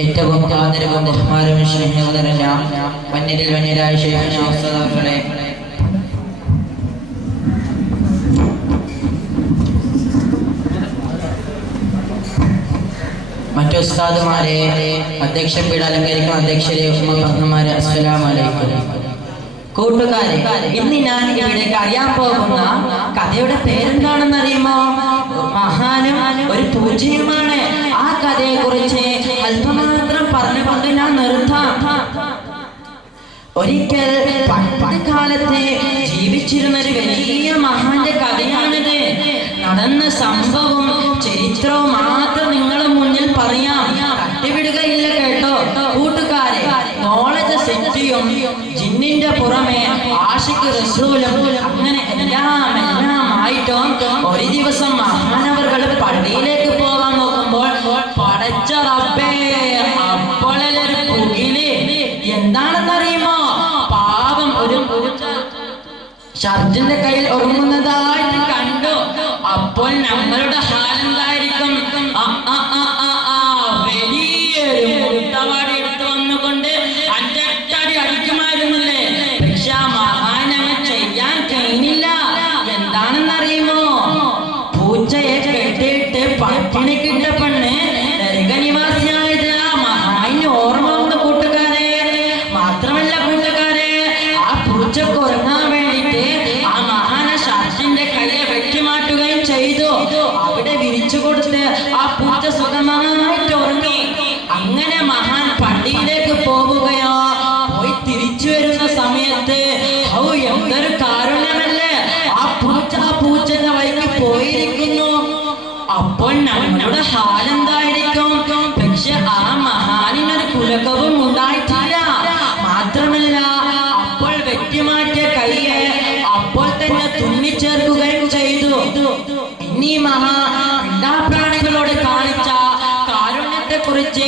ഏറ്റവും ആദരവും ബഹുമാനവും സ്നേഹവുമെല്ലാം വന്യരിൽ വന്യരായ ശേഖരങ്ങളെ മറ്റു ഉസ്താദുമാരെ, അധ്യക്ഷ പീഠ അലങ്കരിക്കുന്ന അധ്യക്ഷരെ, ഭക്തന്മാരെ, അസ്സലാമു അലൈക്കും. കൂട്ടുകാരെ, ഇന്ന് ഞാൻ ഇവിടേക്ക് അറിയാൻ പോകുന്ന കഥയുടെ പേരെന്താണെന്ന് അറിയുമോ? മഹാനും ഒരു പൂജ്യനുമാണ്. ആ കഥയെ കുറിച്ച് അല്പമാത്രം പറഞ്ഞുകൊണ്ട് ഞാൻ നിർത്താം. ഒരിക്കൽ പണ്ടുകാലത്ത് ജീവിച്ചിരുന്ന ഒരു വലിയ മഹാന്റെ കഥയാണിത്. നടന്ന സംഭവം ചരിത്രവും മാത്രം നിങ്ങളുടെ മുന്നിൽ പറയാം, തട്ടിവിടുകയില്ല കേട്ടോ കൂട്ടുകാരെ. നോളജ് സെറ്റിയും ജിന്നിന്റെ പുറമെ ആഷിഖ് റസൂലും അങ്ങനെ എല്ലാമായിട്ടും ഒരു ദിവസം മഹാനവറുകൾ പള്ളിയിലേക്ക് പോകാൻ നോക്കുമ്പോൾ പടച്ച റബ്ബേ, അപ്പോഴൊരു പുകില് എന്താണെന്നറിയുമോ? പാവം ഒരു ഷർട്ടിന്റെ കയ്യിൽ ഉറങ്ങുന്നതായിട്ട് കണ്ടു. അപ്പോൾ നമ്മളുടെ ഹാലെന്തായിരിക്കും? വലിയൊരു മുട്ടവാടി എടുത്തു വന്നുകൊണ്ട് അറ്റടി അടിക്കുമായിരുന്നില്ലേ? പക്ഷെ ആ മഹാനങ്ങ് ചെയ്യാൻ കഴിഞ്ഞില്ല. എന്താണെന്നറിയുമോ? പൂച്ചയെ കെട്ടിയിട്ട് പട്ടിണി കിട്ട പെണ്ണ് നരകനിവാസിയായത് ആ മഹാന് ഓർമ്മ വന്നു കൂട്ടുകാരെ. മാത്രമല്ല കൂട്ടുകാരെ, ആ പൂച്ചക്ക് ഉറങ്ങാൻ വേണ്ടിയിട്ട് ആ മഹാന ഷർട്ടിന്റെ കയ്യെ വെട്ടിമാറ്റുകയും ചെയ്തു. അവിടെ വിരിച്ചു കൊടുത്ത് ആ പൂച്ച സുഖമായിട്ട് ഉറങ്ങി. അങ്ങനെ മഹാൻ പള്ളിയിലേക്ക് പോവുകയോ. പോയി തിരിച്ചു വരുന്ന സമയത്ത് എന്തൊരു കാരുണ്യമല്ലേ, ആ പൂച്ചന്റെ വഴിക്ക് പോയിരിക്കുന്നു. അപ്പോൾ നമ്മുടെ ഹാലെന്തായിരിക്കും? പക്ഷെ ആ മഹാനിനൊരു കുലക്കവും ഉണ്ടായിട്ടില്ല. മാത്രമല്ല, അപ്പോൾ വെട്ടിമാറ്റിയ കയ്യെ അപ്പോൾ തന്നെ തുന്നിച്ചേർക്കുകയും ചെയ്തു. ഇനി എല്ലാ പ്രാണികളോട് കാണിച്ച കാരുണ്യത്തെ കുറിച്ച്